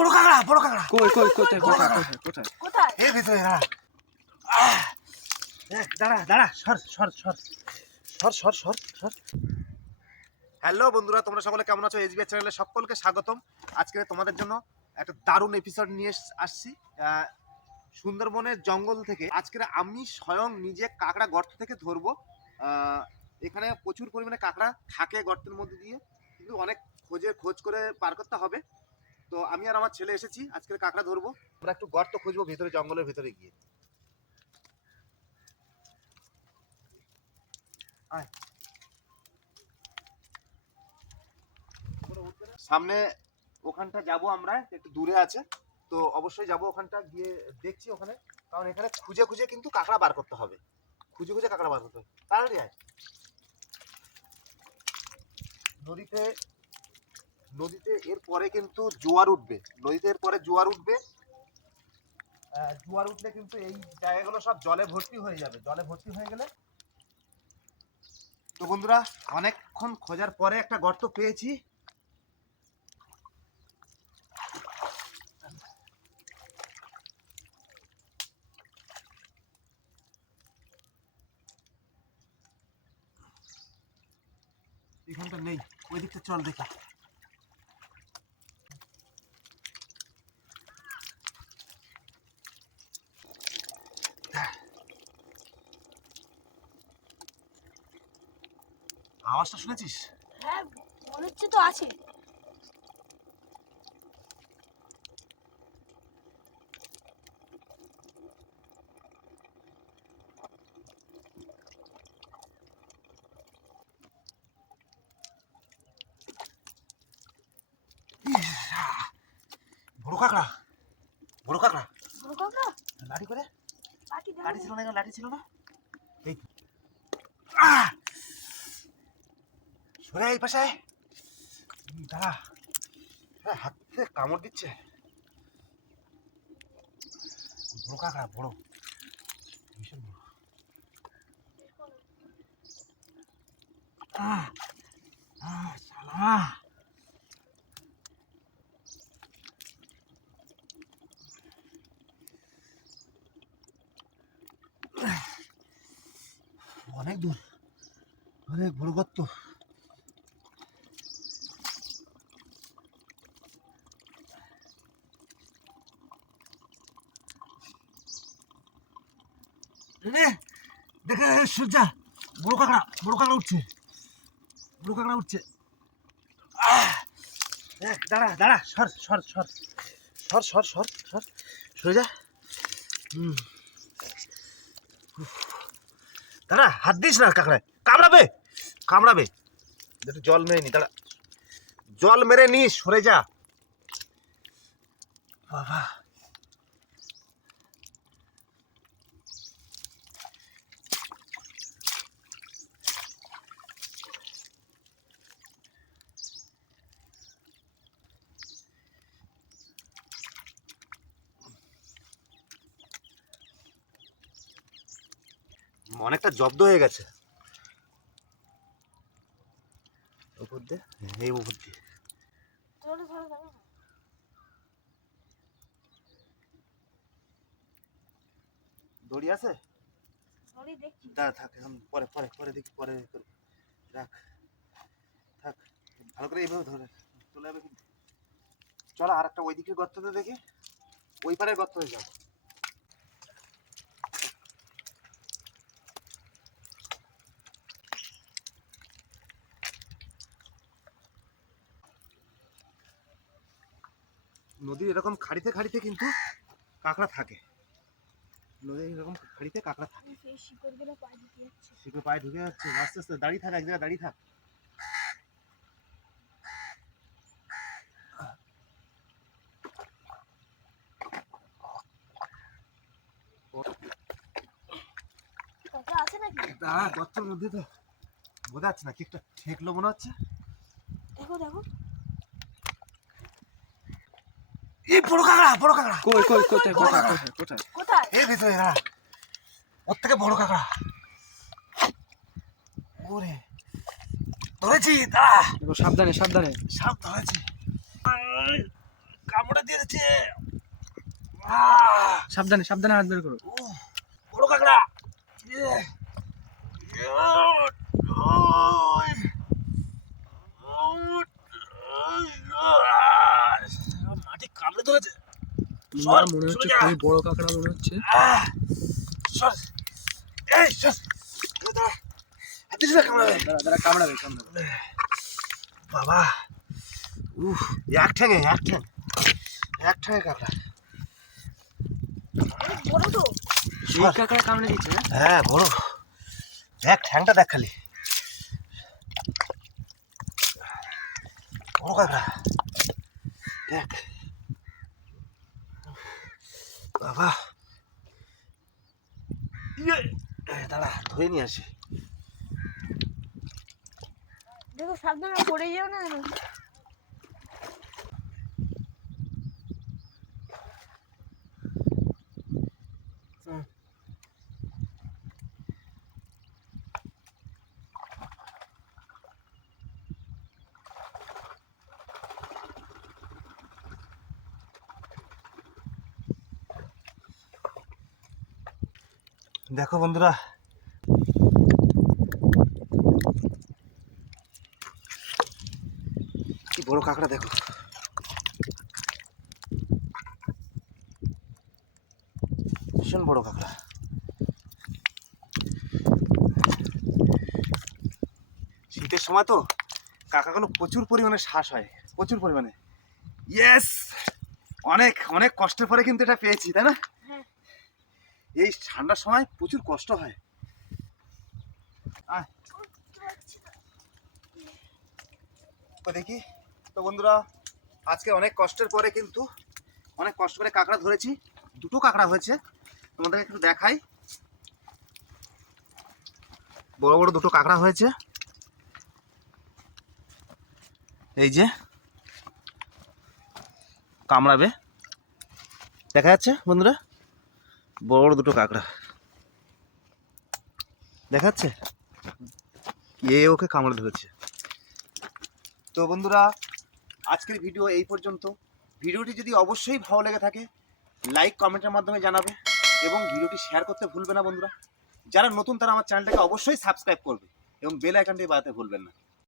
বড় কাঁকড়া বড় কাঁকড়া। কই কই কোথায় কোথায় কোথায় কোথায় কোথায়? এই ভিতরে দাঁড়া। দাঁড়া দাঁড়া সর সর সর। সর সর সর সর। হ্যালো বন্ধুরা তোমরা সকলে কেমন আছো? এসবিআই চ্যানেলে সকলকে স্বাগতম। আজকে তোমাদের জন্য একটা দারুণ এপিসোড নিয়ে আসছি। আহ, সুন্দরবনের জঙ্গল থেকে। আজকে আমি স্বয়ং নিজে কাঁকড়া গর্ত থেকে ধরবো। এখানে প্রচুর পরিমাণে কাঁকড়া থাকে গর্তের মধ্যে দিয়ে। কিন্তু অনেক খোঁজে খোঁজ করে পার করতে হবে। তো আমি আর আমার ছেলে এসেছি আজকে কাঁকড়া ধরবো। আমরা একটু গর্ত খুঁজবো ভিতরে, জঙ্গলের ভিতরে গিয়ে। সামনে ওখানটা যাব আমরা, একটু দূরে আছে। তো অবশ্যই যাব ওখানটা, গিয়ে দেখছি ওখানে। কারণ এখানে খুঁজে খুঁজে কিন্তু কাঁকড়া বার করতে হবে। খুঁজে খুঁজে কাঁকড়া বার করতে হবে। তাড়াতাড়ি নদীতে নদীতে এর পরে কিন্তু জোয়ার উঠবে। নদীতে এর পরে জোয়ার উঠবে। জোয়ার উঠলে কিন্তু এই জায়গাগুলো সব জলে ভর্তি হয়ে যাবে। জলে ভর্তি হয়ে গেলে তো বন্ধুরা, অনেকক্ষণ খোঁজার পরে একটা গর্ত পেয়েছি। এখানটা নেই। ওই দিকটা চল দেখি। আওয়াজটা শুনেছিস? হ্যাঁ মনে হচ্ছে তো আছে। বড় কাঁকড়া বড় কাঁকড়া। বড় কাঁকড়া? লাঠি করে? লাঠি ছিল না। না লাঠি ছিল না? এই এই পাশে। দাঁড়া। হাতে কামড় দিচ্ছে। বড় কাঁকড়া, বড়। ভীষণ বড়। অনেক দূর। অনেক বড় গর্ত। রে দেখে সূর্যা বড় কাঁকড়া বড় কাঁকড়া উঠছে। বড় কাঁকড়া উঠছে। দাঁড়া দাঁড়া, সর সর সর। সর সর সর সর। সরে যা। হুম। দাঁড়া, হাত দিস না কাঁকড়ায়। কামড়াবে কামড়াবে। একটু জল মেরে নি, দাঁড়া। জল মেরে নিস সরে যা। বাবা। অনেকটা জব্দ হয়ে গেছে। উপর দিয়ে? এই উপর দিয়ে। দড়ি আছে? দাঁড়া থাক পরে পরে পরে দেখি পরে। রাখ থাক ভালো করে এইভাবে ধরে চলে যাবে কিন্তু। চলো আর একটা ওই দিকের গর্ততে দেখি। ওই পারের গর্ততে যাও নদীর এরকম খাড়িতে খাড়িতে কিন্তু কাঁকড়া থাকে। নদীর এরকম খাড়িতে কাঁকড়া থাকে। শিকড়গুলো পায়ে ঢুকে যাচ্ছে। আস্তে আস্তে দাঁড়িয়ে থাক এক জায়গায় দাঁড়িয়ে থাক। গর্তের মধ্যে তো বোঝা যাচ্ছে না কি একটা ঠেকলো মনে হচ্ছে। দেখো দেখো। এই বড় কাঁকড়া বড় কাঁকড়া। কই কই কোথায় কোথায় কোথায় কোথায়? কোথায়? এই ভিতরে দাঁড়া। ওর থেকে বড় কাঁকড়া। ওরে। ধরেছি দাঁড়া। সাবধানে সাবধানে। সাপ ধরেছি। কামড়ে দিয়েছে। আহ সাবধানে সাবধানে হাত বের করো। উহ, বড় কাঁকড়া। আমার মনে হচ্ছে খুবই বড় কাঁকড়া মনে হচ্ছে। এই বাবা। উফ এক ঠ্যাঙে এক ঠ্যাং এক ঠ্যাঙে কাঁকড়া। অনেক বড় তো। এই কাঁকড়া কামড়ে দিচ্ছে হ্যাঁ বড়। দেখ ঠ্যাংটা দেখ খালি। বড় কাঁকড়া। দেখ। বাবা। ইয়ে দাঁড়া ধরে নিয়ে আসি। দেখো সাবধানে পড়ে যাও না। দেখো বন্ধুরা। কি বড় কাঁকড়া, দেখো। ভীষণ বড় কাঁকড়া। শীতের সময় তো কাঁকড়াগুলো প্রচুর পরিমাণে শ্বাস হয়, প্রচুর পরিমাণে। ইয়েস অনেক অনেক কষ্টের পরে কিন্তু এটা পেয়েছি, তাই না? এই ঠান্ডার সময় প্রচুর কষ্ট হয়। দেখি, তো বন্ধুরা, আজকে অনেক কষ্টের পরে কিন্তু অনেক কষ্ট করে কাঁকড়া ধরেছি। দুটো কাঁকড়া হয়েছে। তোমাদেরকে একটু দেখাই। বড় বড় দুটো কাঁকড়া হয়েছে। এই যে, কামড়াবে। দেখা যাচ্ছে, বন্ধুরা? বড় দুটো কাঁকড়া। দেখা যাচ্ছে এ ওকে কামড়ে ধরেছে। তো বন্ধুরা, আজকের ভিডিও এই পর্যন্ত। ভিডিওটি যদি অবশ্যই ভালো লেগে থাকে লাইক কমেন্টের মাধ্যমে জানাবে এবং ভিডিওটি শেয়ার করতে ভুলবে না বন্ধুরা। যারা নতুন, তারা আমার চ্যানেলটাকে অবশ্যই সাবস্ক্রাইব করবে এবং বেল আইকনটি বাজাতে ভুলবেন না।